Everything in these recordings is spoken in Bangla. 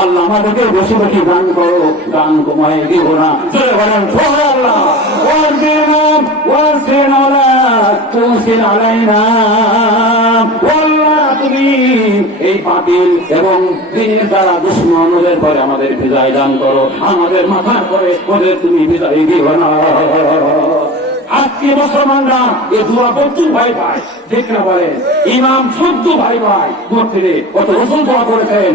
আল্লাহ আমাদেরকে বেশি বেশি দান করো, দান কমায় দিও না। চলে বলেন সুবহানাল্লাহ। তুমি এই বাতিল এবং দিনের দ্বারা দুশ্মন ওদের পরে আমাদের বিজয় দান করো, আমাদের মাথার পরে ওদের তুমি বিজয় দিও না। আজকে মুসলমানরা এ দোয়া প্রচুর ভাই ভাই ঠিক না বলেন? ইমাম শুদ্ধ ভাই ভাই মসজিদে কত রসুল দোয়া করেছেন,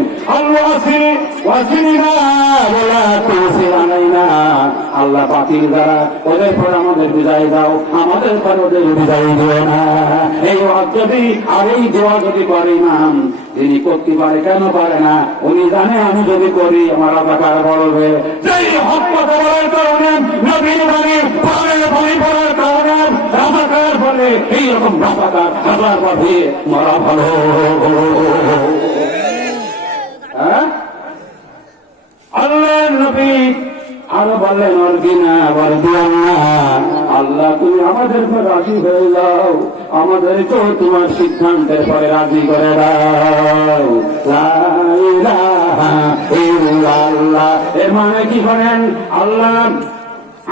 আল্লাহ বাতিল দ্বারা ওদের পর আমাদের বিদায় দাও, আমাদের পর ওদের বিদায় দিও না। এই যদি আর এই দোয়া যদি করে ইমাম, তিনি করতে পারে কেন পারে না? উনি জানে আমি যদি করি আমার রাজাকার বলবে, হক কথা বলার কারণে নবীর বাণী পানি পড়ার কারণে রাজাকার বলে এইরকম রাজাকার হাজার বাঁধিয়ে মরা ভালো। আল্লাহ নবী আরো বললেন আল্লাহ তুমি আমাদের পর রাজি হয়ে যাও, আমাদেরকে তোমার সিদ্ধান্তের পরে রাজি করে দাও। লা ইলাহা ইল্লাল্লাহ এর মানে কি করেন? আল্লাহ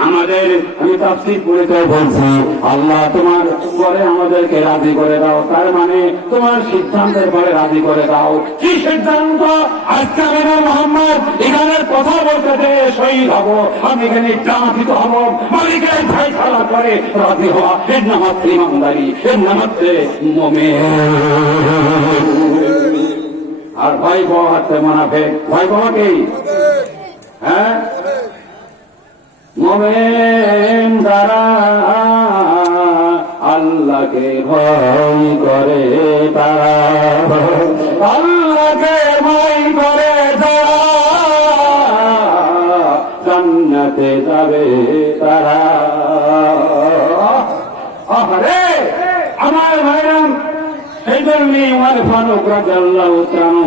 আমাদের, আমি তাফসীর পড়তে বলছি, আল্লাহ তোমার পরে আমাদেরকে রাজি করে দাও, তার মানে তোমার সিদ্ধান্তের পরে রাজি করে দাও। কি সিদ্ধান্ত? আজকে আমি মোহাম্মদ এখানের কথা বলতে যে শহীদ হব, আমি এখানে জানাতিত হব, মালিকের ভাই খেলা করে রাজি হওয়া, এর নাম হচ্ছে ইমানদারি, এর নাম হচ্ছে মুমিন। আর ভাই বাবা হচ্ছে মুনাফিক। ভাই বাবা কি? হ্যাঁ, মুমিন যারা আল্লাহকে ভয় করে তারা, আল্লাহকে ভয় করে যারা জান্নাতে যাবে তারা। আরে আমার ভাইরাম, সেই জন্যই ওমর ফারুক রাদিয়াল্লাহু তাআলা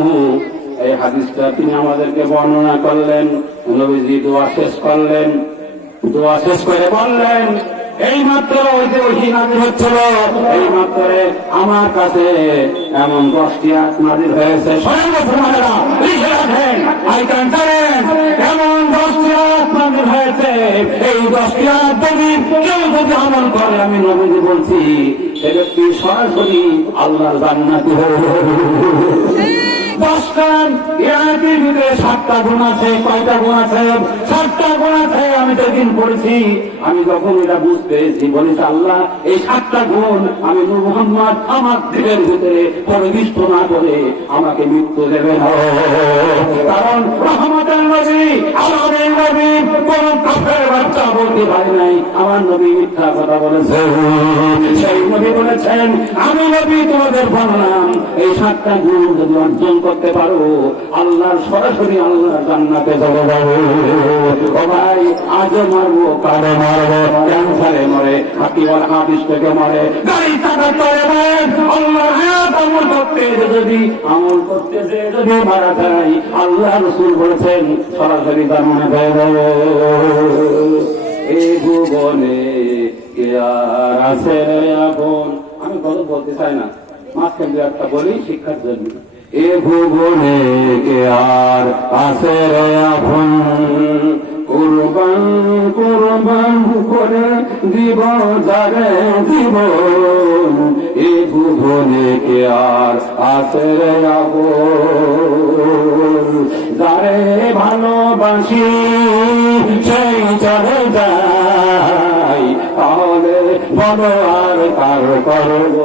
এই হাদিসটা তিনি আমাদেরকে বর্ণনা করলেন। নবীজি দোয়া শেষ করলেন, দোয়া শেষ করে বললেন, এই মাত্র ওই যে ওহী নাযিল হচ্ছিল, এই মাত্র আমার কাছে এমন 10টি আয়াত নাযিল হয়েছে। স্বয়ং মুসলমানেরা লিখে রাখেন, আইকান জানেন এমন 10টি আয়াত নাযিল হয়েছে। এই 10টি আয়াত যদি কেউ যদি আমল করে, আমি নবীজি বলছি, সে ব্যক্তি সরাসরি আল্লাহর জান্নাতি হবে। 10টা আয়াতের ভিতরে 7টা গুণ আছে। কয়টা গুণ আছে? 7টা গুণ আছে। আমি যেদিন পড়েছি, আমি যখন এটা বুঝতে পেরেছি, বলেছি আল্লাহ এই 7টা গুণ আমি নূর মুহাম্মদ আমার দিলের ভিতরে প্রবিষ্ট না করে আমাকে মৃত্যু দেবে না। কারণ রহমতের নবী, আমাদের নবী কোন কাফের বাচ্চা বলতে পারে নাই আমার নবী মিথ্যা কথা বলেছে। সেই নবী বলেছেন, আমি নবী তোমাদের বললাম এই 7টা গুণ যদি অর্জন করতে পারো, আল্লাহর সরাসরি আল্লাহর জান্নাতে চলে যাবে। ও ভাই, আজও মারবো, কালে মারবো, ক্যান্সারে মরে, হাতিস থেকে মরে, গাড়ি চাকা করে মরে, আল্লাহর হায়াত আমল করতে যদি মারা যায়, আল্লাহ রাসূল বলেছেন সরাসরি জান্নাতে হয়ে যাবে। এই ভুবনে কে আর আছে আপন, আমি কথা বলতে চাই না, মাঝখান দিয়ে একটা বলি শিক্ষার জন্য। এ ভুবনে কে আর আছে রে আপন, কুরবান কুরবান করে দিব যারে জীবন। এ ভুবনে কে আর আছে রে আপন, যারে ভালোবাসি সেই চলে যায়, তাহলে বলো আর কার করব।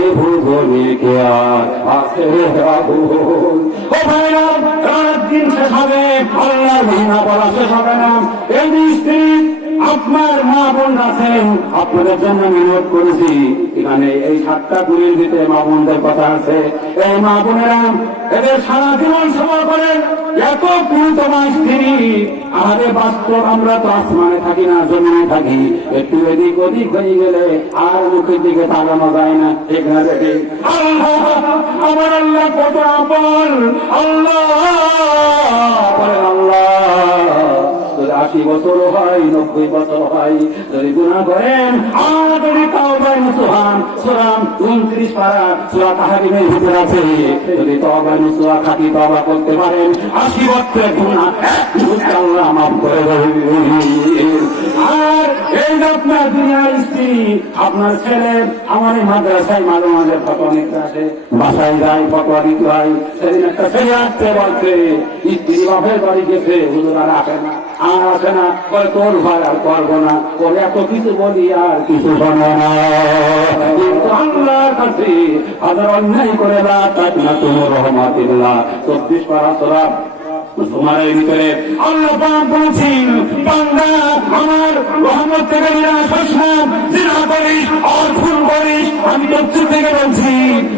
এ ভুবনে কে আর আছে আগুন। ও ভাইরা, রাত দিন শেষ হবে, আল্লাহর মহিমা বলা শেষ হবে না। এই স্ত্রী আপনার মা বোন আছেন, আপনাদের জন্য আমি নোট করেছি, এখানে এই 7টা গুণের ভিতরে মা বোনদের কথা আছে। এই মা বোনেরা এদের সারা জীবন সেবা করেন, এত গুরুত্বপূর্ণ স্ত্রী। আমাদের বাস্তব, আমরা তো আসমানে থাকি না, জমিনে থাকি, একটু এদিক ওদিক হয়ে গেলে আর মুখের দিকে তাকানো যায় না। এখানে দেখি আল্লাহ, আমার আল্লাহ কত আপন। আল্লাহ আল্লাহ 80 বছর হয়, 90 বছর হয়, যদি গুনাহ করেন আর যদি তওবা নসুহান সূরা 29 পারা সূরা তাহরিমের ভিতরে আছে, যদি তওবা নসুহা খাঁটি তওবা করতে পারেন 80 বছরের গুনাহ আল্লাহ মাফ করে দেবেন। আর এই আপনার দুনিয়ার স্ত্রী, আপনার ছেলে, আমার এই মাদ্রাসায় মাঝে মাঝে ফতোয়া নিতে আসে, বাসায় যায় ফতোয়া দিতে হয়। সেদিন একটা ছেলে আসতে বলছে স্ত্রী বাপের বাড়ি গেছে, হুজুর আর আসে না, আর আসে না, তোর ভাই আর করবো না, ওর এত কিছু বলি আর কিছু শোনে না। কিন্তু আল্লাহর কাছে হাজার অন্যায় করে না, তাই না তোমার রহমাতিল্লাহ 24 পারা সূরা তোমার ভিতরে আল্লাহ পাক বলছেন, বান্দা আমার রহমত থেকে নিরাশ হইস না, জিনা করিস আর খুন করিস, আমি তফসীর থেকে বলছি,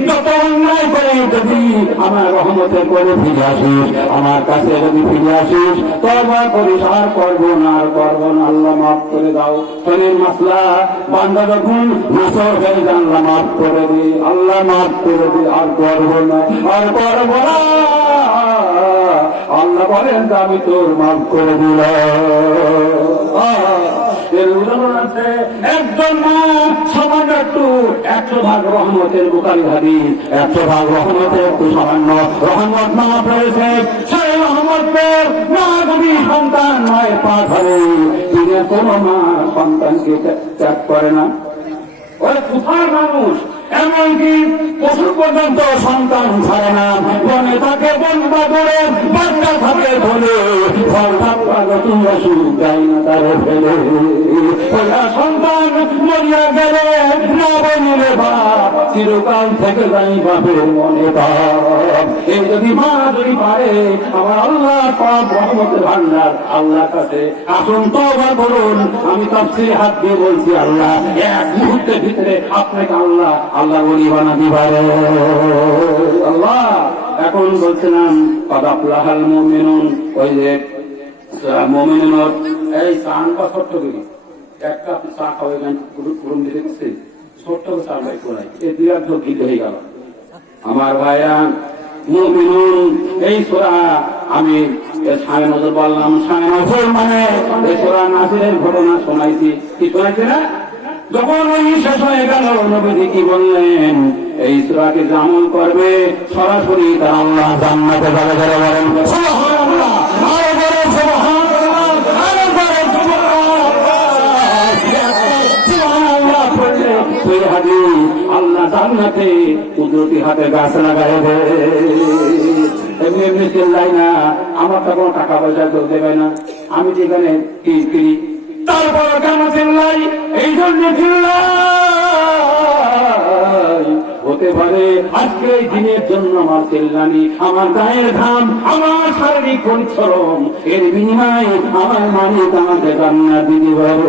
যত অন্যায় করে যদি আমার রহমতে করে ফিরে আসিস, আমার কাছে যদি ফিরে আসিস, তওবা করিস, আর করবো না, আর করবো না, আল্লাহ মাফ করে দাও। শোনেন মাসলা, বান্দা যখন নাসর হয়ে যায় আল্লাহ মাফ করে দি, আল্লাহ মাফ করে দি, আর করবো না, আর করবো না, আল্লাহ বলেন আমি তোর মাফ করে দিলাম। এর উদাহরণ আছে, একজন মা সামান্য একটু 100 ভাগ রহমতের বুখারী হাদিস, 100 ভাগ রহমতের একটু সামান্য রহমত না পেয়েছে, সেই রহমতের না যদি সন্তান মায়ের পা ধরে, তিনি কোনো মা সন্তানকে ত্যাগ করে না। ওই কোথার মানুষ এমনকি পশু পর্যন্ত সন্তান ছাড়ে না, বনে থাকে বন বাদরে, বাচ্চা থাকে বলে ফল তোমরা শুরু গাই না তারে ফেলে, ওরা সন্তান মরিয়া গেলে না বলিলে বাপ, চিরকাল থেকে যাই বাপের মনে বাপ। এই যদি মা যদি পারে, আমার আল্লাহ পাক রহমতের ভান্ডার আল্লাহর কাছে আসুন, তওবা করুন। আমি তাফসীরে হাত দিয়ে বলছি, আল্লাহ এক মুহূর্তের ভিতরে আপনাকে আল্লাহ ওলি বানাতে পারে। আল্লাহ এখন বলছিলাম কদ আফলাহাল মুমিনুন, ওই যে মুমিনুন এই চান বা ছোট্ট করি একটা চা খাওয়াই গান পুরুম দিচ্ছে, ছোট্ট চা ভাই করাই, এই দুই এক গীত হয়ে গেল। আমার ভাইরা মুমিনুন এই সূরা আমি সাড়ে নজর বললাম, সাড়ে নজর মানে এই সূরা নাসিরের ঘটনা শোনাইছি, কি শোনাইছি না? যখন ওই শেষ হয়ে গেল, নবীজি কি বললেন, এই সূরাকে আমল করবে সরাসরি তার আল্লাহ জান্নাতে যাবে। যারা বলেন সুবহানাল্লাহ, আরো বলেন সুবহানাল্লাহ, আরো বলেন সুবহানাল্লাহ পড়লে ওই হাদিস আল্লাহ জান্নাতে কুদরতি হাতে গাছ লাগায় দেবে। এমনি এমনি চিল্লাই না, আমার তো কোনো টাকা পয়সা কেউ দেবে না, আমি যেখানে কিরি তারপর কেন চিল্লাই? এই জন্য চিল্লাই, হতে পারে আজকে এই দিনের জন্য আমার চিল্লানি, আমার গায়ের ঘাম, আমার শারীরিক পরিশ্রম, এর বিনিময়ে আমার মালিক আমাকে জান্নাত দিতে পারে।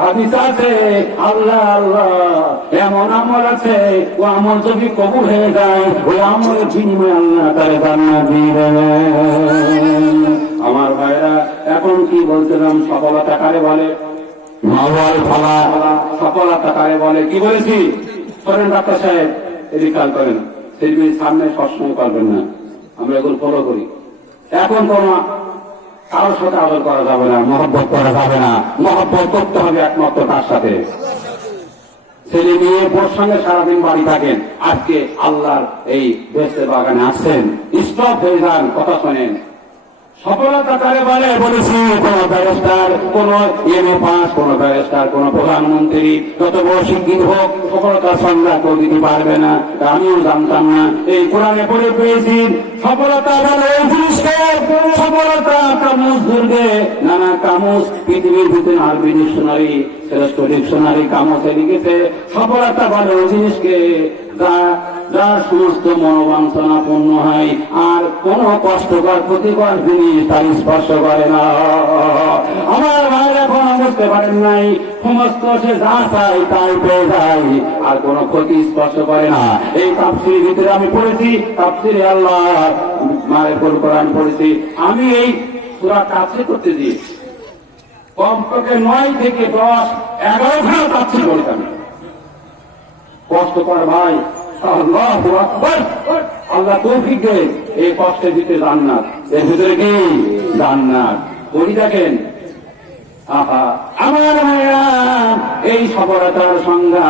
হাদিস আছে, আল্লাহ আল্লাহ এমন আমল আছে, ও আমল যদি কবুল হয়ে যায়, ওই আমলের বিনিময়ে আল্লাহ তারে জান্নাত দিবেন। আমার ভাইরা এখন কি বলছিলাম, সফলতা কারে বলে? সফলতা কারে বলে? কি বলেছি? করেন ডাক্তার সাহেব, এদিক কাল করেন, সেদিন সামনে সবসময় করবেন না, আমরা এগুলো ফলো করি। এখন কোন কারোর সাথে আদর করা যাবে না, মহব্বত করা যাবে না, মহব্বত করতে হবে একমাত্র তার সাথে। ছেলে মেয়ে বোর সঙ্গে সারাদিন বাড়ি থাকেন, আজকে আল্লাহর এই বেহেশতের বাগানে আসছেন, স্টপ হয়ে যান, কথা শোনেন। সফলতা কারে বলে? বলেছি, কোন ব্যারিস্টার, কোন এমএ পাস, কোন ব্যারিস্টার, কোন প্রধানমন্ত্রী যত বড় শিক্ষিত হোক, সফলতার সংজ্ঞা কেউ দিতে পারবে না, আমিও জানতাম না, এই কোরআনে পড়ে পেয়েছি। সফলতা বলে এই জিনিসকে, সফলতা কামুস দুর্গে নানা কামুস পৃথিবীর ভিতরে আরবি ডিকশনারি, শ্রেষ্ঠ ডিকশনারি কামুসে লিখেছে, সফলতা বলে ওই জিনিসকে যার সমস্ত মনোবাঞ্ছনা পূর্ণ হয়, আর কোন কষ্টকর ক্ষতিকর জিনিস তার স্পর্শ করে না। আমার ভাইরা এখন বুঝতে পারেন নাই, সমস্ত সে যা চাই তাই পেয়ে যায়, আর কোন ক্ষতি স্পর্শ করে না। এই তাফসীরের ভিতরে আমি পড়েছি, তাফসীরে আল্লাহ মায়ের কোরআন পড়েছি, আমি এই সূরা তাফসীর করতে দিই কমপক্ষে 9 থেকে 10, 11 ঘন্টা তাফসীর করতাম। কষ্ট কর ভাই, আল্লাহু আকবার, আল্লাহ তৌফিক দেয়, এই কষ্টের ভিতরে জান্নাত, এর ভিতরে কি জান্নাত। বলি দেখেন। আহা আমার ভাইরা, এই সফলতার সংজ্ঞা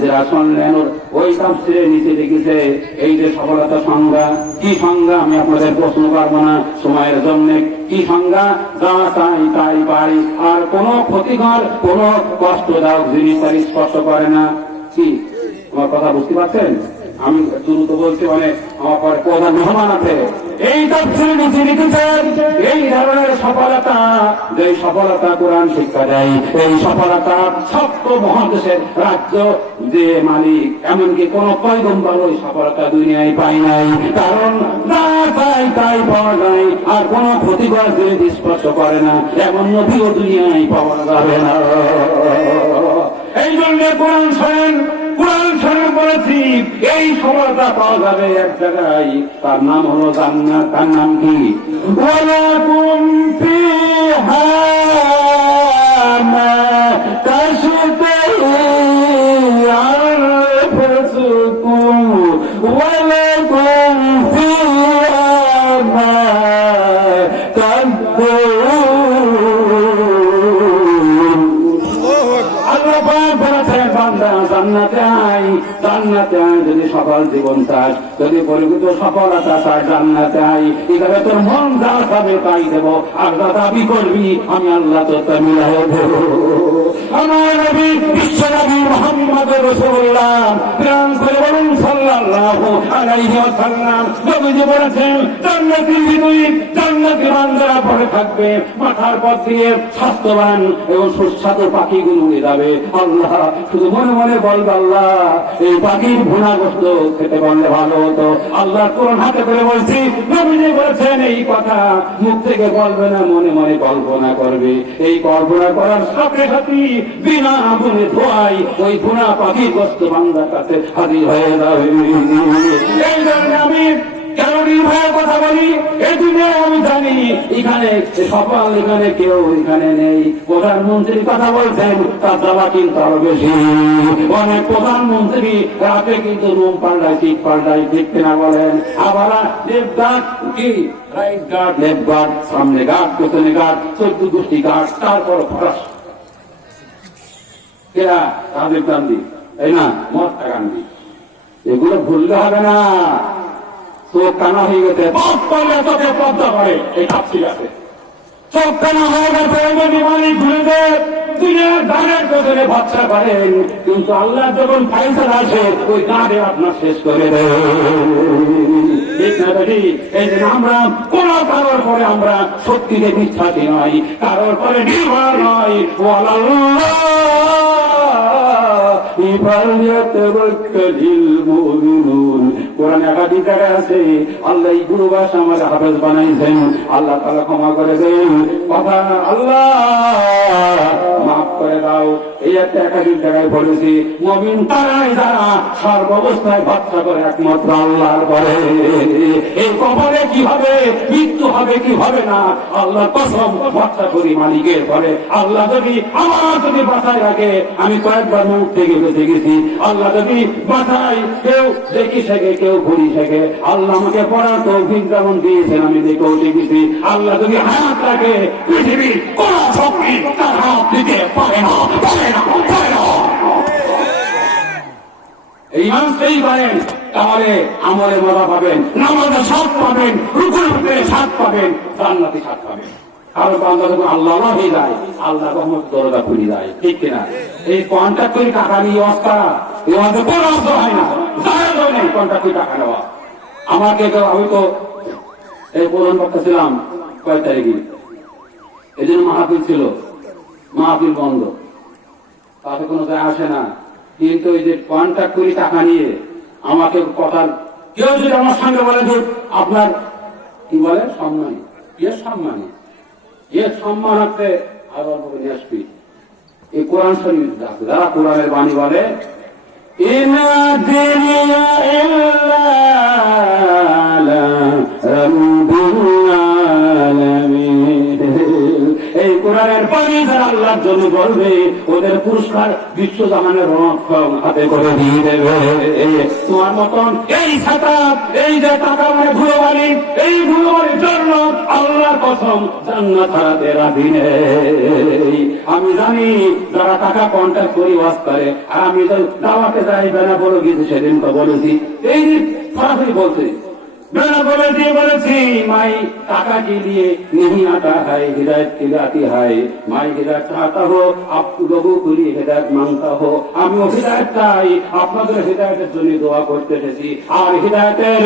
যারা শুনলেন ওই তাফসীরের নিচে লিখেছে, এই যে সফলতার সংজ্ঞা, কি সংজ্ঞা আমি আপনাদের প্রশ্ন করবো না সময়ের জন্য। কি সংজ্ঞা? যা চাই তাই পাই, আর কোন ক্ষতিকর কোন কষ্টদায়ক জিনিস তার স্পর্শ করে না। কি আমার কথা বুঝতে পারছেন? আমি দ্রুত বলছি, অনেক আমার পরে প্রধান মেহমান আছে। এই তাফসীরে নিচে লিখেছেন, এই ধরনের সফলতা, যে সফলতা কোরআন শিক্ষা দেয়, এই সফলতা সপ্ত মহাদেশের রাজ্য যে মালিক, এমনকি কোন পয়গম্বর ওই সফলতা দুনিয়ায় পাই নাই। কারণ যা চাই তাই পাওয়া যায়, আর কোন ক্ষতিকর জিনিস স্পর্শ করে না, এমন নবীও দুনিয়ায় পাওয়া যাবে না। এই জন্য কোরআন শোনেন, কোরআন শরীফ বলেছি এই সফলতা পাওয়া যাবে এক জায়গায়, তার নাম হলো জান্নাত। তার নাম কি? ওয়ালাকুম ফিহা মা তাশতাহি আনফুসুকুম ওয়ালাকুম ফিহা মা তাদউন। আল্লাহ পাক বলেছেন, বান্দা জান্নাতে আয়, জান্নাতে আয় যদি সফল জীবন চাই, যদি পরিচিত সফলতা চাই, জান্নাতে আয়। এভাবে তোর মন যা চাবে তাই দেব, আর যা দাবি করবি আমি আল্লাহ তো তা মিলাই দেব। আমার নবী বিশ্ব নবী মুহাম্মদ রাসূলুল্লাহ প্রাণ করে বলুন সাল্লাল্লাহু আলাইহি ওয়াসাল্লাম, নবীজি বলেছেন জান্নাতের ভিতরে জান্নাতের বান্দারা পড়ে থাকবে, মাথার পর দিয়ে স্বাস্থ্যবান এবং সুস্বাদু পাখিগুলো উড়ে যাবে। আল্লাহ শুধু মনে মনে বলবে, আল্লাহ এই পাখির ভুনা গোশত খেতে পারলে ভালো হতো। আল্লাহ কোরআন হাতে করে বলছি, নবীজি বলেছেন এই কথা মুখ থেকে বলবে না, মনে মনে কল্পনা করবে। এই কল্পনা করার সাথে সাথে বিনা আগুনে ধোয়াই ওই ভুনা পাখির গোশত বান্দার কাছে হাজির হয়ে যাবে। এই জন্য আমি কেন নির্ভয়ের কথা বলি, এই দুনিয়ায় আমি জানি এখানে সফল এখানে কেউ এখানে নেই। প্রধানমন্ত্রীর কথা বলছেন, তার জ্বালা কিন্তু আরো বেশি। অনেক প্রধানমন্ত্রী রাতে কিন্তু রুম পাল্টায়, ঠিক পাল্টায়, ঠিক কিনা বলেন? আবার লেফট গার্ড কি রাইট গার্ড, লেফট গার্ড, সামনে গার্ড, পেছনে গার্ড, 14 গোষ্ঠী গার্ড, তারপর ফরাস কেরা রাজীব গান্ধী, তাই না, মহাত্মা গান্ধী। এগুলো ভুললে হবে না। চোখ কানা হয়ে গেছে, চোখে পদ্মা করে, এই তাফসীর আছে। চোখ কানা হয়ে গেছে, মালিক ভুলে যায়, দুনিয়ার গানের পেছনে ভরসা করেন, কিন্তু আল্লাহ যখন ফাইসালা আসে ওই গানে আপনার শেষ করে দেয়। ঠিক না বেশি? এই যে আমরা কোন কারোর পরে আমরা সত্যিতে বিশ্বাসী নয়, কারোর পরে নির্ভর নয়। কোরআন একাধিক জায়গায় আছে, আল্লাহ এই গুরুবাস আমার হাফেজ বানাইছেন, আল্লাহ তাআলা ক্ষমা করে দেন। কথা আল্লাহ মাফ করে দাও, এই একটা একাধিক জায়গায় বলেছি। মুমিন তারাই যারা সর্বাবস্থায় ভরসা করে একমাত্র আল্লাহর পরে। এই কবরে কি হবে, মৃত্যু হবে কি হবে না, আল্লাহ কসম ভরসা করি মালিকের পরে। আল্লাহ যদি আমার যদি বাঁচায় রাখে, আমি কয়েকবার মুখ থেকে বেঁচে গেছি, আল্লাহ যদি বাঁচায়, কেউ দেখি শেখে কেউ ঘুরি শেখে, আল্লাহ আমাকে পড়ার তৌফিক যেমন দিয়েছেন আমি দেখেও শিখেছি। আল্লাহ যদি হায়াত রাখে, পৃথিবীর কোন শক্তি তার হাত দিতে পারে না, পারে না, পারে না। এই মানুষটাই পারেন, তাহলে আমলে মজা পাবেন, নামাজে স্বাদ পাবেন, রুকুর উপরে স্বাদ পাবেন, জান্নাতে স্বাদ পাবেন। কারণ বান্দা যখন আল্লাহ হয়ে যায়, আল্লাহ রহমত দরজা খুলে যায়, ঠিক কিনা? এই কন্ট্রাক্ট করে টাকা নিয়ে ওয়াজ করা, এই ওয়াজে কোনো অর্থ হয় না, জায়েজ নেই কন্ট্রাক্ট করে টাকা নেওয়া। আমাকে তো আমি তো এই প্রধান বক্তা ছিলাম কয়েক তারিখে, এই জন্য মাহফিল ছিল, মাহফিল বন্ধ, তাতে কোনো যায় আসে না। কিন্তু এই যে কন্ট্রাক্ট করে টাকা নিয়ে আমাকে কথা, কেউ যদি আমার সঙ্গে বলে যে আপনার কি বলে সম্মানী, এর সম্মানী, এর সম্মানার্থে আরো নিয়ে আসবি। এই কোরআন শরীফ যারা কোরআনের বাণী বলে, এই কোরআনের বাণী যারা আল্লাহর জন্য বলবে, ওদের পুরস্কার বিশ্ব জাহানের হাতে করে দিয়ে দেবে। তোমার মতন এই ছাতা, এই যে টাকা মানে ধুলোবালি, এই ধুলোবালির জন্য আল্লাহর কসম জান্নাত হারাতে রাজি নেই। আমি জানি যারা টাকা কন্ট্যাক্ট করি ওয়াজ করে, আর আমি তো দাওয়াতে যাই বেনা বলে গেছি, সেদিন তো বলেছি, এই সরাসরি বলছি बेना बोलेছি माई टाका के लिए नहीं आता है, हिदायत की जाती है। माई हिदायत चाहता हो, आप लोगों के लिए हिदायत मांगता हो। আমিও হিদায়ত চাই, আপনাদের হিদায়তের জন্য দোয়া করতে এসেছি। আর হিদায়তের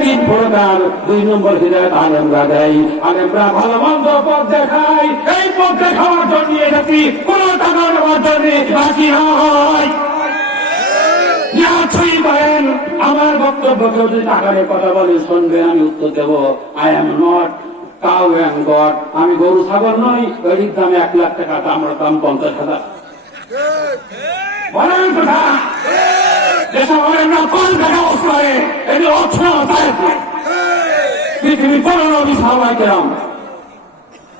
তিন প্রকার। 2 নম্বর হিদায়ত আলেমরা দেয়, আলেমরা ভালো মন্দ পথ দেখায়। এই পথ দেখাবার জন্য এসেছি, কোন টাকা নেওয়ার জন্য বাকি নয়। আমার বক্তব্য কেউ যদি টাকা নিয়ে কথা বলে শুনবে, আমি উত্তর দেব, I am not cow and god. আমি গরু ছাগল নই, এটির দাম 1 লাখ টাকা, আমার দাম 50,000। বলেন কথা, যেসব আমরা কোন টাকা করে এটি অর্থ পৃথিবীর কোন নবী সাহাবায়ে কেরাম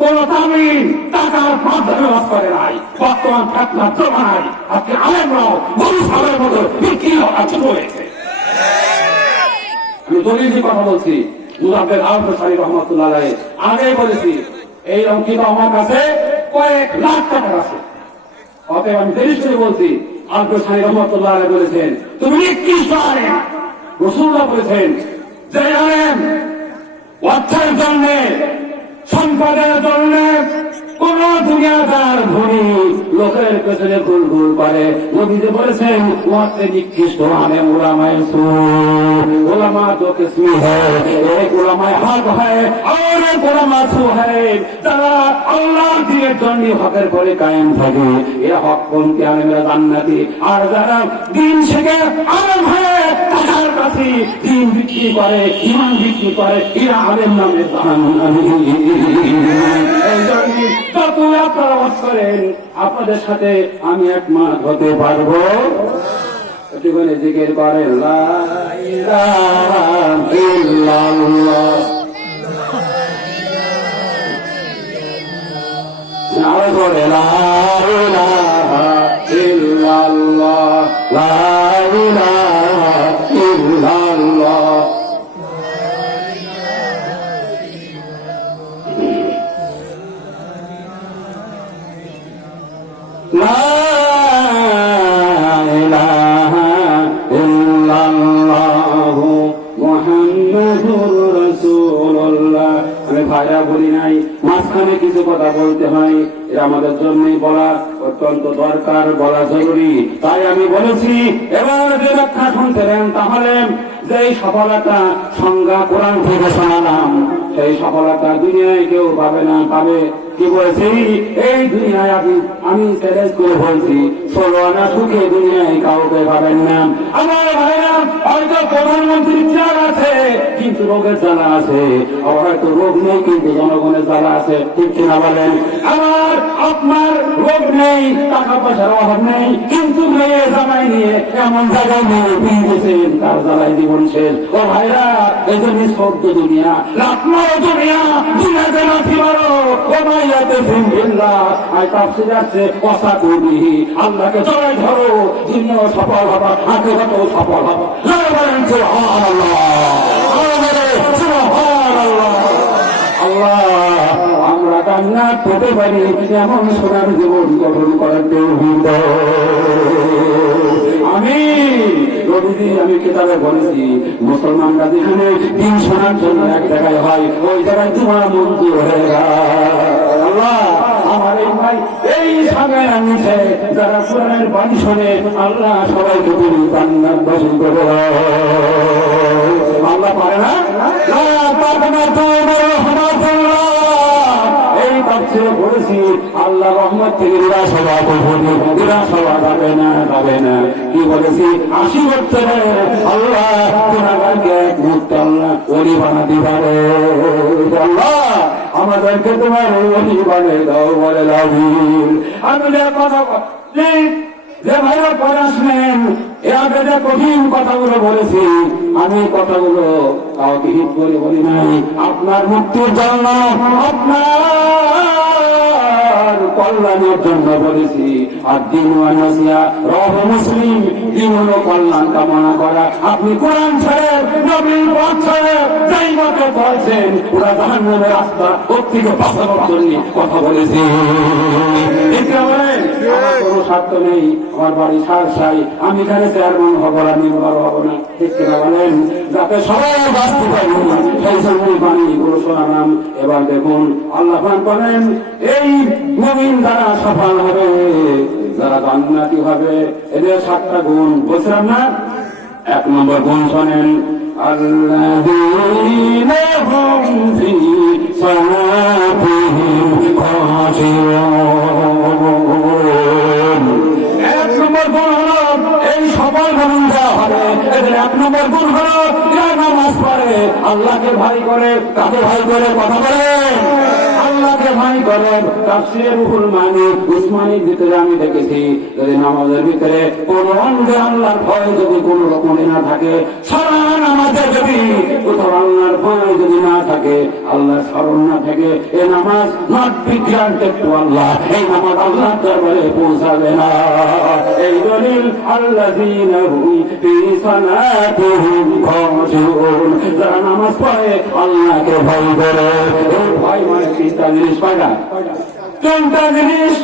কোন তামিল টাকার মাধ্যমে বাস করে নাই। বর্তমান ফেতনার জমানায় আজকে আলেমরাও গরু ছাগলের মতো বিক্রি হওয়া শুরু হয়েছে। আমি দলিলই কথা বলছি, মুজাফফর আল-বুখারী রাহমাতুল্লাহ আলাইহি আগেই বলেছি, এই রঙিন আমার কাছে কয়েক লাখ টাকা আছে। অতএব আমি দলিল করে বলছি, আল-বুখারী রাহমাতুল্লাহ আলাইহি বলেছেন, তুমি নিকৃষ্ট আলেম। রাসূলুল্লাহ বলেছেন যে আলেম অর্থের জন্য, সম্পদের জন্য কোন দুনিয়াদার ধনী লোকের পেছনে ঘুরঘুর করে। নবীজি বলেছেন, ওয়াতে নিকৃষ্ট আলেম উলামায়ে সু, উলামা দো কিসমি হ্যায়, এক উলামায়ে হক হ্যায় আর এক উলামা সু হ্যায়। যারা আল্লাহর দ্বীনের জন্য হকের পরে কায়েম থাকে, এরা হকপন্থী আলেমরা জান্নাতি। আর যারা দ্বীন থেকে আলেম হয়ে টাকার কাছে দ্বীন বিক্রি করে, ঈমান বিক্রি করে, এরা আলেম নামে জাহান্নামী। এই জন্য যত আপনারা ওয়াজ করেন, আপনাদের সাথে আমি একমত হতে পারবো। একটুখানি জিকির করেন, লা ইলাহা ইল্লাল্লাহ। আরো করে, লা ইলাহা ইল্লাল্লাহ, লা ইলাহা ইল্লাল্লাহ। লা ইলাহা ইল্লাল্লাহু মুহাম্মাদুর রাসূলুল্লাহ। আমি ভাইরা বলি নাই, মাঝখানে কিছু কথা বলতে হয়, এটা আমাদের জন্যই বলা অত্যন্ত দরকার, বলা জরুরি। তাই আমি বলেছি, এবার যে ব্যাখ্যা শুনছিলেন, তাহলে যে সফলতা সংজ্ঞা কোরআন থেকে শোনালাম, সেই সফলতা দুনিয়ায় কেউ পাবে না। পাবে কি বলেছি, এই দুনিয়ায় আমি চ্যালেঞ্জ করে বলছি, 16 আনা সুখে দুনিয়ায় কাউকে পাবেন না। আমার ভাইরা, হয়তো প্রধানমন্ত্রীর চেয়ার আছে কিন্তু রোগের জ্বালা আছে, হয়তো রোগ নেই কিন্তু জনগণের জ্বালা আছে, ঠিক কিনা বলেন? আমার আপনার রোগ নেই, টাকা পয়সার অভাব নেই, কিন্তু মেয়ে জামাই নিয়ে এমন জায়গায় মেয়ে বিয়ে দিয়েছেন, তার জ্বালায় জীবন শেষ। ও ভাইরা, এই জন্য সত্য দুনিয়া, আপনার দুনিয়া, দুনিয়াতে নাচি মারো, ও মাইয়াতে ফিল্লাহ। আই তাফসীর আছে, কথা কবি আল্লাহকে জয় ধরো, দুনিয়াও সফল হবা, আখিরাতেও সফল হবা। জয় বলেন সুবহানাল্লাহ, জয় বলেন সুবহানাল্লাহ। আল্লাহ, আমরা জান্নাত পেতে পারি এমন সোনার জীবন গঠন করার তৌফিক দাও। আমি কিতাবে বলেছি, মুসলমানরা যেখানে দিন শোনার জন্য এক জায়গায় হয়, ওই জায়গায় জুমা মঞ্জুর হয়ে যায়। আল্লাহ, আমার এই ভাই এই সামনে আনছে, যারা কোরআনের বাণী শোনে, আল্লাহ সবাইকে তুমি জান্নাত বাসী করে দাও। আল্লাহ পারে না? এই পাচ্ছে বলেছি, আল্লাহ রহমত থেকে নিরাশ হওয়া কখনো নিরাশ হওয়া যাবে না, যাবে না। কি বলেছি, 80 বছরে আল্লাহ তোমাকে এক মুহূর্তে আল্লাহ ওলি বানাতে পারে। আল্লাহ আমাদেরকে তোমার ওলি বানিয়ে দাও, বলে লাভিন। আমি কথা যে ভাইরা পড়া শুনেন, এর আগে যে কঠিন কথাগুলো বলেছি, আমি কথাগুলো কাউকে হিট করে বলি নাই। আপনার মুক্তির জন্য, আপনার সবার কল্যাণের জন্য বলেছি। আর দিন ওয়ানাসিয়া রব মুসলিম, দিন হলো কল্যাণ কামনা করা। আপনি কোরআন ছেড়ে নবীর পথ ছেড়ে যেই মতে বলছেন ওরা জাহান্নামের রাস্তা ওর থেকে বাঁচানোর জন্য কথা বলেছি। কোনো স্বার্থ নেই, আমার বাড়ি সারসাই, আমি এখানে চেয়ারম্যান হবো না, মেম্বার হবো না, ঠিক কিনা বলেন? যাতে সবাই বাঁচতে পারি সেই জন্যই বাণী গুলো শোনালাম। এবার দেখুন আল্লাহ পাক বলেন এই মুমিন যারা সফল হবে, যারা জান্নাতি হবে, এদের 7টা গুণ বলছিলাম না? 1 নম্বর গুণ শোনেন, আল্লাযীনা হুম ফী সালাতিহিম খাশিউন। 1 নম্বর গুণ হলো এই সফল মুমিন যারা হবে এদের 1 নম্বর গুণ হলো যারা নামাজ পড়ে, আল্লাহকে ভয় করে। কাকে ভয় করে? কথা বলেন। আল্লাহকে ভয় করে। তাফসীরে রুহুল মানি উসমানীর ভিতরে আমি দেখেছি, যদি নামাজের ভিতরে কোন অঙ্গে আল্লাহর ভয় যদি কোন রকমে না থাকে, সারা নামাজে যদি কোথাও আল্লাহর ভয় যদি না থাকে, আল্লাহর স্মরণ না থাকে, এই নামাজ নট বিজ্ঞানটেড টু আল্লাহ, এই নামাজ আল্লাহর দরবারে পৌঁছাবে না। এই দলিল আল্লাযীনা হুম ফী সালাতিহিম খাশিউন, যারা নামাজ পড়ে আল্লাহকে ভয় করে। এই ভয় মানে 3টা জিনিস। কয়টা? 3টা জিনিস।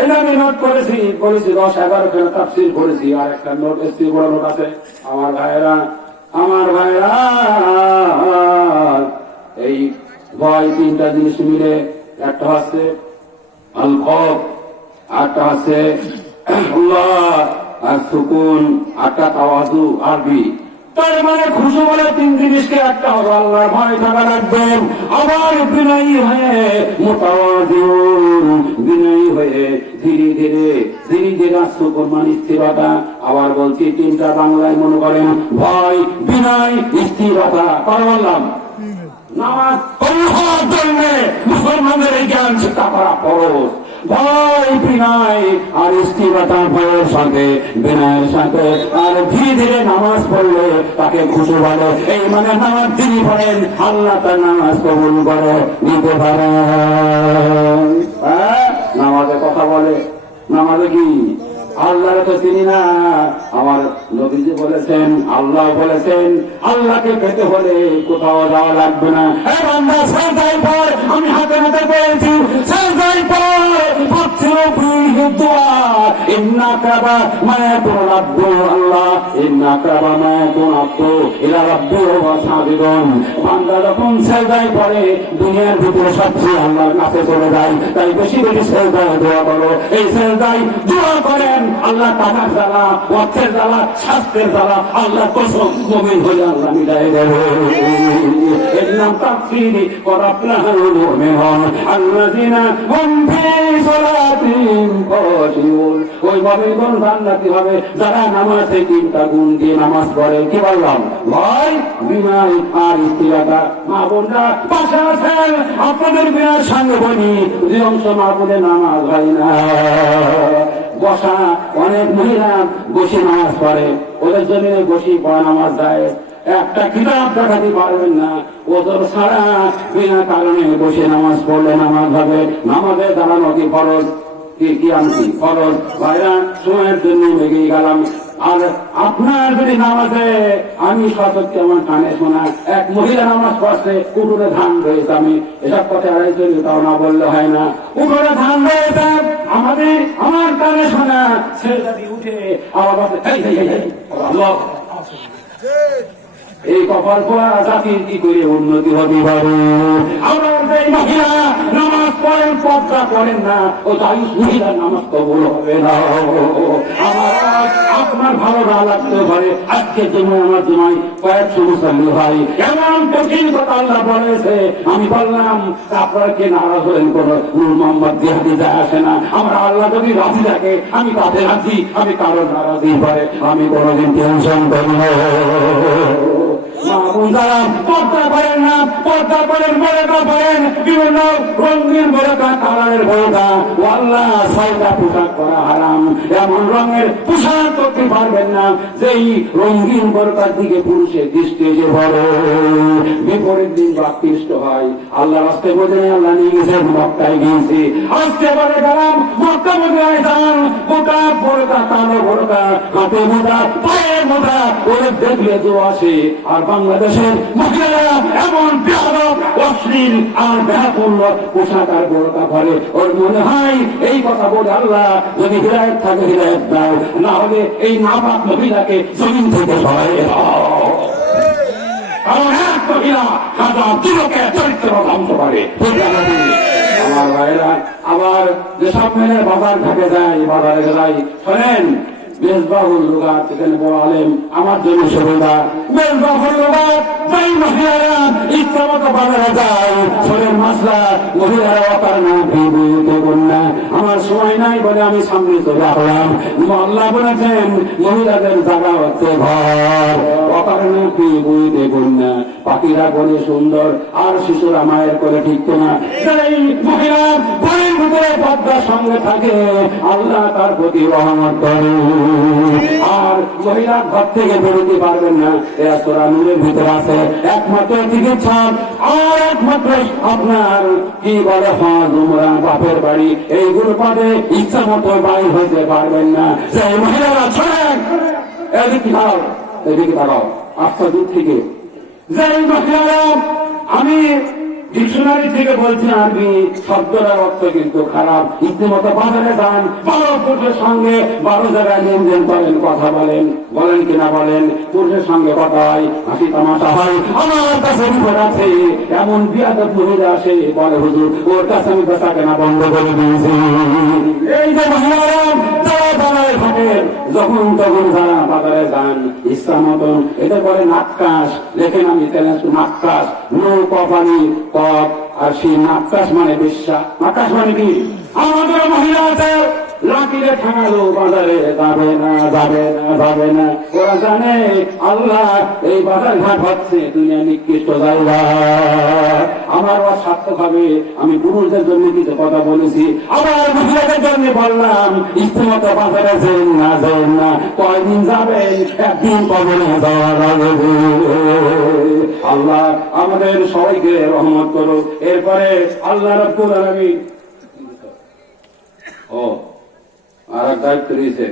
এটা আমি নোট করেছি 10-11 খানা তাফসীর করেছি। আর একটা নোট এসছি, বড় নোট আছে। আমার ভাইরা এই ভয় 3টা জিনিস মিলে, একটা হচ্ছে আল খৌফ, আরটা হচ্ছে আল্লাহ, আর সুকুন, আরটা তাওয়াজু আরবি। তার মানে খুশি বলে 3 জিনিসকে একটা হলো আল্লাহর ভয় থাকা রাখবেন, আবার বিনয়ী হয়ে মুতাওয়াজিউন, বিনয়ী হয়ে ধীরে ধীরে সুকুন মানে স্থিরতা। আবার বলছি 3টা বাংলায় মনে করেন, ভয়, বিনয়, স্থিরতা। কথা বললাম। নামাজ পড়ার জন্য মুসলমানদের এই জ্ঞান শিক্ষা করা ফরজ। ভয়, বিনয় আর স্থিরতা, ভয়ের সাথে বিনয়ের সাথে, আর ধীরে ধীরে নামাজ পড়লে তাকে খুশি বলে। এই মানে নামাজ যিনি পড়েন আল্লাহ তার নামাজ কবুল করে নিতে পারে। নামাজে কথা বলে, নামাজে কি? আল্লাহরে তো চিনি না। আমার নবীজি বলেছেন, আল্লাহ বলেছেন, আল্লাহকে পেতে হলে কোথাও যাওয়া লাগবে না। বান্দা সাজদায় পড়, আমি হাতে হাতে পেয়েছি, সাজদায় পড়, ইন্নাকা মায়াতুন আব্দু আল্লাহ, ইন্নাকা মায়াতুন আব্দু ইলা রাব্বিহি ওয়া সাজিদুন। বান্দা যখন সাজদায় পড়ে দুনিয়ার ভিতরে সবচেয়ে আল্লাহর কাছে চলে যায়। তাই বেশি বেশি সাজদায় দোয়া করো। এই সাজদায় দোয়া করেন, আল্লাহ টাকার জ্বালা, অর্থের জ্বালা, স্বাস্থ্যের জ্বালা আল্লাহ কসম মুমিন হয়ে আল্লাহ মিটাই দেবে। এর নাম তাফসীর ওয়ারাফলাহুল মুমিনুন আল্লাযীনা হুম ফী সালাতিহিম খাশিউন। ওই মুমিনগণ জান্নাতি হবে যারা নামাজে 3টা গুণ দিয়ে নামাজ পড়ে। কি বললাম? ভয়, বিনয় আর স্থিরতা। মা বোনরা পাশে আছেন, আপনাদের বিনয়ের সঙ্গে বলি, অধিকাংশ মা বোনের নামাজ হয় না। বসা, অনেক মহিলা বসে নামাজ পড়ে, ওদের জন্য বসে পড়া নামাজ যায়। একটা কিতাব দেখাতে পারবেন না, ওদের ছাড়া বিনা কারণে বসে নামাজ পড়লে নামাজ হবে। নামাজে দাঁড়ানো কি ফরজ? কি আমি ফরজ? ভাইরা সময়ের জন্য এগিয়ে গেলাম। আর আপনার যদি নামাজে, আমি সচক্ষে আমার কানে শোনা, এক মহিলা নামাজ পড়ছে, উঠোনে ধান রয়েছে, আমি এসব কথা এড়াই চলি, তাও না বললে হয় না। উঠোনে ধান রয়েছে, আমার কানে শোনা, ছেলেটা উঠে আমার এই কপাল পোড়া জাতির কি করে উন্নতি হবে? আমরা এই মহিলা নামাজ পড়েন, পর্দা করেন না, ও তাই মহিলার নামাজ কবুল হবে না। আমার আপনার ভালো না লাগতে পারে, আজকের জন্য আমার জমাই কয়েকশো মুসল্লি ভাই, এমন কঠিন কথা আল্লাহ বলেছে, আমি বললাম আপনারা কে নারাজ হলেন? কোন নূর মোহাম্মদ জিহাদি যায় আসে না। আমরা আল্লাহ যদি রাজি থাকে আমি তাতে রাজি, আমি কারো নারাজি পারে আমি কোনোদিন টেনশন করি না। যারা পর্দা করেন না, পর্দা করেন, বোরকা পরেন, বিভিন্ন রঙের বোরকা, কালারের বোরকা, আল্লাহ 6টা পোশাক করা হারাম। এমন রঙের পোশাক করতে পারবেন না যেই রঙিন বোরকার দিকে পুরুষের দৃষ্টি এসে পড়ে, বিপরীত দিন আকৃষ্ট হয়। আল্লাহ রাস্তায় বোঝে আল্লাহ নিয়ে গেছে, মক্কায় গিয়েছি, আজকে বলে গেলাম মক্কা মদিনায় যান, গোটা বোরকা, কালো বোরকা, হাতে মোটা, পায়ে মোটা, ওরে দেখলে তো আসে। আর বাংলাদেশের মহিলারা এমন বেয়াদব, অশ্লীল আর বেহাপূর্ণ পোশাক আর বোরকা পরে, ওর মনে হয় এই কথা বলে আল্লাহ যদি হিদায়াত থাকে হিদায়াত দাও, না হলে এই নাপাক মহিলাকে জমিন থেকে সরাই দাও। কারণ এক মহিলা হাজার যুবকের চরিত্র ধ্বংস করে। আমার ভাইরা, আবার যেসব মেয়ের বাজার ঘাটে যায়, বাজারে যায়, শোনেন, মেজবাহুল লুগাত, এখানে বড় আলেম, আমার জন্য সুবিধা। মেজবাহুল লুগাত, যাই মহিলারা ইচ্ছা মতো বাজারে যায়, শোনেন মাসলা, মহিলারা অপার না বিবুতে কন্যা। আমার সময় নাই বলে আমি সামনে চলে আসলাম। আল্লাহ বলেছেন মহিলাদের জায়গা হচ্ছে ঘর, অপার না বিবুতে কন্যা। পাখিরা বলে সুন্দর আর শিশুরা মায়ের করে, ঠিক না? যাই মহিলা ঘরের ভিতরে পর্দার সঙ্গে থাকে, আল্লাহ তার প্রতি রহমত করে। আর মহিলা ঘর থেকে বেরোতে পারবেন না, এরা সূরা নূরের ভিতরে আছে। একমাত্র চিকিৎসা আর একমাত্র আপনার কি বলে হজ, উমরা, বাপের বাড়ি, এইগুলো পাবে, ইচ্ছা মতো বাইর হইতে পারবেন না। সেই মহিলারা শোনেন, এদিকে তাকাও, এদিকে তাকাও, আচ্ছা দূর থেকে যেই মহিলারা, আমি ডিকশনারি থেকে বলছি, আরবি শব্দটার অর্থ কিন্তু খারাপ। ইতিমতো বাজারে যান, 12 পুরুষের সঙ্গে 12 জায়গায় লেনদেন করেন, কথা বলেন, বলেন কিনা বলেন, পুরুষের সঙ্গে কথা হয়, হাসি তামাশা হয়। আমার কাছে রিপোর্ট আছে, এমন বিয়াদব মহিলা আসে, বলে হুজুর ওর কাছে আমি বেচা কেনা বন্ধ করে দিয়েছি। এই যে মহিলারা যারা বাজারে থাকেন, যখন তখন যারা বাজারে যান ইচ্ছা মতন, এটা বলে নাক্কাশ, লেখেন আমি নাক্কাশ, নো কপানি কপ, আর সেই নাক্কাশ মানে বিশ্বাস। নাক্কাশ মানে কি? আমাদের মহিলা আছে, লাঠিরে ঠাঙালো, বাজারে যাবে না, যাবে না, যাবে না। ওরা জানে আল্লাহ এই বাজার ঘাট হচ্ছে দুনিয়া নিকৃষ্ট জায়গা, আমার সার্থক হবে। আমি পুরুষদের জন্য কিছু কথা বলেছি, আবার মহিলাদের জন্য বললাম, ইচ্ছেমতো বাজারে যেন না, যেন না। কয়দিন যাবেন, একদিন কবরে যাওয়া লাগবে। আল্লাহ আমাদের সবাইকে রহমত করো। এরপরে আল্লাহ রাব্বুল আলামিন আর এক দায়িত্ব দিয়েছে,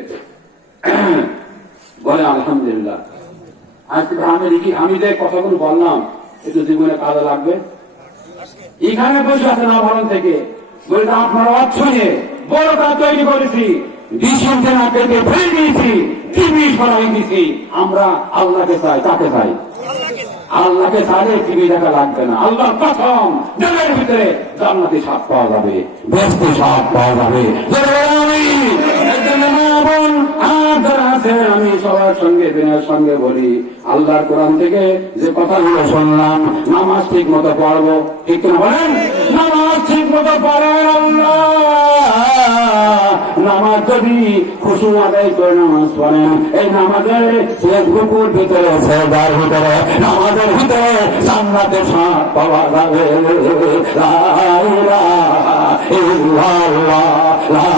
বলে আলহামদুলিল্লাহ। আজকে আমি যে কথাগুলো বললাম একটু জীবনে কাজে লাগবে। এখানে বসে আছেন আভরণ থেকে, বলতে আপনার অর্থ নিয়ে বড় কাজ তৈরি করেছি, ডিসিশন না পেতে ফেলে দিয়েছি, টিভি সরাই দিয়েছি। আমরা আল্লাহকে চাই, তাকে চাই। আল্লাহকে চাইলে টিভি দেখা লাগবে না। আল্লাহ প্রথম জলের ভিতরে জান্নাতি স্বাদ পাওয়া যাবে, বেহেশতি স্বাদ পাওয়া যাবে। আমি সবার সঙ্গে দিনের সঙ্গে বলি, আল্লাহর কোরআন থেকে যে কথাগুলো শুনলাম, নামাজ ঠিক মতো পড়বো, ঠিক না বলেন? নামাজ ঠিক মতো পড়েন। আল্লাহ নামাজ যদি খুশু আদায় করে নামাজ পড়েন, এই নামাজের বুকুর ভিতরে, সেবার ভিতরে, নামাজের ভিতরে জান্নাতের স্বাদ পাওয়া যাবে। লা ইলাহা ইল্লাল্লাহ, লা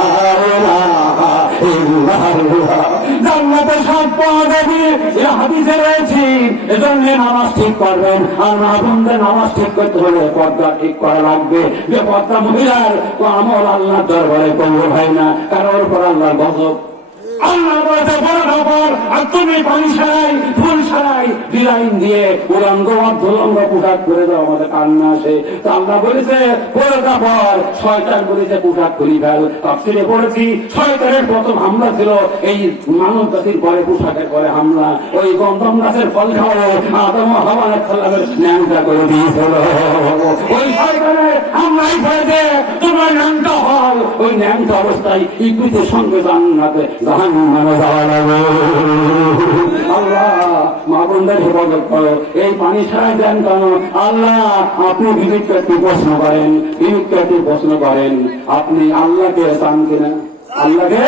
ইলাহা ইল্লাল্লাহ, জান্নাতের স্বাদ পাওয়া যাবে। এই হাদিসে রয়েছে, এজন্য নামাজ ঠিক করবেন। আর মা বোনদের নামাজ ঠিক করতে হলে পর্দা ঠিক করা লাগবে। বেপর্দা মহিলার আমল আল্লাহর দরবারে কবুল হয় না, কারণ ওর পর আল্লাহর গজব। আল্লাহ বলছে বড় খবর, আর তুমি পানি সারাই, ফুল সারাই, ডিজাইন দিয়ে উলঙ্গ অর্ধলঙ্গ পোশাক পরে দাও, আমাদের কান্না আসে। তো আল্লাহ বলেছে বড় খবর, শয়তান বলেছে পোশাক খুলি ফেল। তাফসীরে পড়েছি, শয়তানের প্রথম হামলা ছিল এই মানব জাতির পরে পোশাকের পরে হামলা। ওই গন্ধম গাছের ফল খাওয়ানো আদম ও হাওয়া আলাইহিসসালামের ন্যাংটা করে দিয়েছিল। ওই শয়তানের হামলাই ফলে তোমার ন্যাংটা হও, ওই ন্যাংটা অবস্থায় ইবলিসের সঙ্গে জান্নাতে জাহান্নামে যাওয়া লাগবে। আল্লাহ মা বোনদের হেফাজত করো। এই পানি ছাড়াই দেন কেন? আল্লাহ আপনি বিবেককে একটু প্রশ্ন করেন, বিবেককে একটু প্রশ্ন করেন, আপনি আল্লাহকে চান কিনা? আল্লাহকে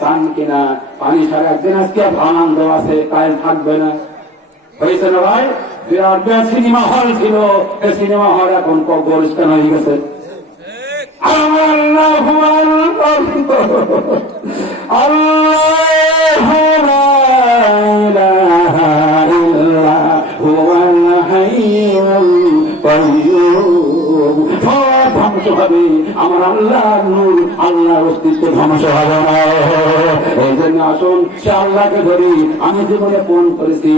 চান কিনা? পানি ছাড়া একদিন আজকে আনন্দ আছে, কাল থাকবে না, হয়েছে না ভাই? বিরাট বিরাট সিনেমা হল ছিল, এই সিনেমা হল এখন কবরস্থান হয়ে গেছে। আল্লাহু আকবার, আল্লাহু লা ইলাহা ইল্লা হুয়াল হাইয়ুল কাইয়্যুম। সব ধ্বংস হবে, আমার আল্লাহর নূর, আল্লাহর অস্তিত্ব ধ্বংস হবে না। এই জন্য আসুন সে আল্লাহকে ধরি। আমি জীবনে ফোন করেছি,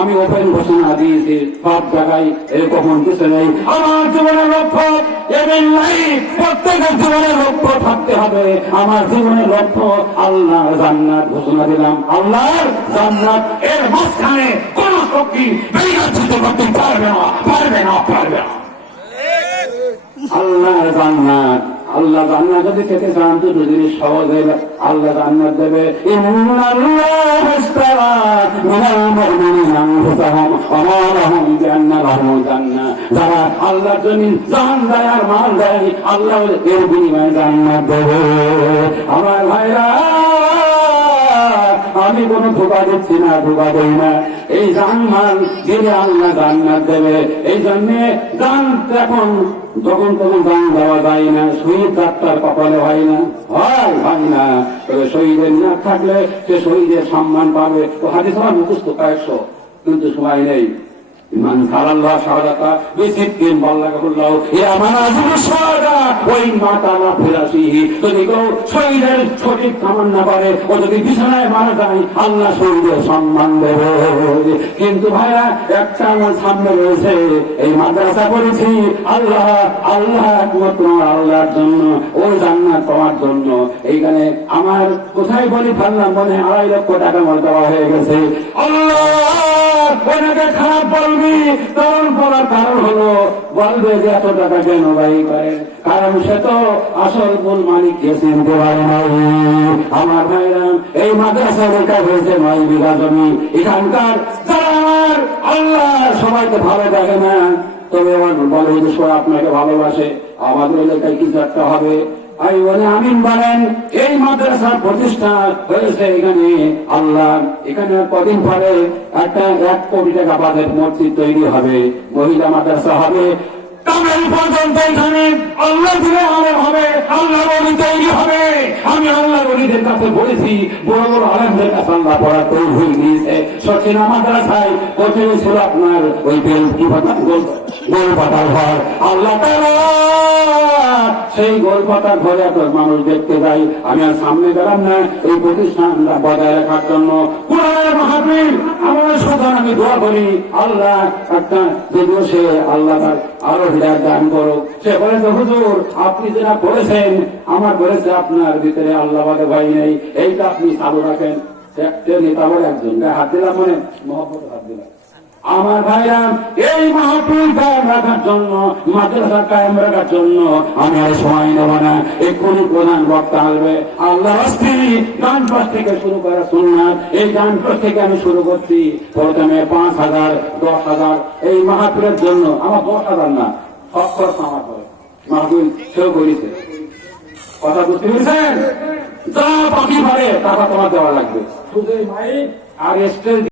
আমি ওপেন ঘোষণা দিয়েছি, সব জায়গায় এরকম কিছু নেই। আমার জীবনের লক্ষ্য এমন নাই, প্রত্যেকের জীবনের লক্ষ্য থাকতে হবে। আমার জীবনের লক্ষ্য আল্লাহর জান্নাত ঘোষণা দিলাম, আল্লাহর জান্নাত। এর মাঝখানে কোন শক্তি বিরাজিত করতে পারবে না, পারবে না, পারবে না। আল্লাহর জান্নাত, আল্লাহ জান্নাত যদি খেতে চান দুটো জিনিস সহজে আল্লাহ জান্নাত দেবে। ইন্নাল্লাহা ইশতারা মিনাল মুমিনিনা আনফুসাহুম ওয়া মা লাহুম বিআন্না লাহুমুল জান্নাহ। যারা আল্লাহর জন্য জান দেয় আর মাল দেয়, আল্লাহ এর বিনিময়ে জান্নাত দেবে। আমার ভাইরা, আমি কোন ধোকা দিচ্ছি না, ধোকা দেই না। এই জান্নাত দিলে আল্লাহ জান্নাত দেবে। এই জন্য জান এখন যখন তখন জান দেওয়া যায় না। শহীদ ডাক্তার কপালে হয় না, হয় না। তবে শহীদের না থাকলে সে শহীদের সম্মান পাবে। তো হাদিস আমার মুখস্থ কয়েকশো, কিন্তু সময় নেই। মান সারাল্লাহ শাহাদাতা বিসিদ্দিন বাল্লাগাহুল্লাহ ইয়া মানাজিলুশ শাহাদা ওয়া ইন মাতালা ফিরাশিহি। যদি কেউ শহীদের সঠিক কামনা করে, ও যদি বিছানায় মারা যায়, আল্লাহ শহীদের সম্মান দেবে। কিন্তু ভাইরা, একটা আমার সামনে রয়েছে, এই মাদ্রাসা করেছি আল্লাহ আল্লাহ একমাত্র আল্লাহর জন্য, ও জান্নাত পাওয়ার জন্য। এইখানে আমার কোথায় বলি ফেললাম, মনে 2.5 লক্ষ টাকা আমার দেওয়া হয়ে গেছে। আল্লাহ ওনাকে খারাপ বলবি, তখন বলার কারণ হলো বলবে যে এত টাকা কেন ব্যয় করে, কারণ সে তো আসল মূল মালিককে চিনতে পারে নাই। আমার ভাইরা, এই মাদ্রাসা লেখা হয়েছে 9 বিঘা জমি। এখানকার যারা আমার আল্লাহ সবাইকে ভালো দেখে না, তবে আমার বলে যে সবাই আপনাকে ভালোবাসে, আমাদের এলাকায় কিছু একটা হবে। আমিন বলেন। এই মাদ্রাসা প্রতিষ্ঠা হয়েছে এখানে, আল্লাহ এখানে কদিন পরে একটা 1 কোটি টাকা বাজেট মসজিদ তৈরি হবে, মহিলা মাদ্রাসা হবে। তামিল পর্যন্ত এখানে আল্লাহ দিলে আলেম হবে, আল্লাহ বলি তৈরি হবে। আমি আল্লাহ বলিদের কাছে বলেছি, বড় বড় আলেমদের কাছে আল্লাহ পড়া তৈরি হয়ে গিয়েছে। সচিনা মাদ্রাসায় কোথায় ছিল আপনার ওই গোল পাতার ঘর, আল্লাহ সেই গোল পাতার ঘরে এত মানুষ দেখতে যাই। আমি আর সামনে গেলাম না এই প্রতিষ্ঠানটা বজায় রাখার জন্য। কুরআনের মাহফিল আমার সুতরাং আমি দোয়া করি, আল্লাহ একটা যদিও সে আল্লাহ তার আরো হৃদয় দান করো। সে বলেছে, হুজুর আপনি যেটা বলেছেন, আমার বলেছে আপনার ভিতরে আল্লাহ বাদে ভয় নেই, এইটা আপনি চালু রাখেন। নেতা বলে একজন হাত দিলাম, মানে মহব্বত হাত দিলাম। আমার ভাইরা, এই মাহফিল কায়েম রাখার জন্য, মাদ্রাসা কায়েম রাখার জন্য আমি আর সময় নেব না। এক্ষুনি প্রধান বক্তা আসবে। আল্লাহ গান পাশ থেকে শুরু করা সুন্নাত, এই গান পাশ থেকে আমি শুরু করছি। প্রথমে 5,000, 10,000 এই মাহফিলের জন্য। আমার 10,000 না, সব খরচ আমার করে মাহফিল সেও করেছে। কথা বুঝতে পেরেছেন? যা বাকি পারে টাকা তোমার দেওয়া লাগবে, শুধু মাইক আর স্টেজ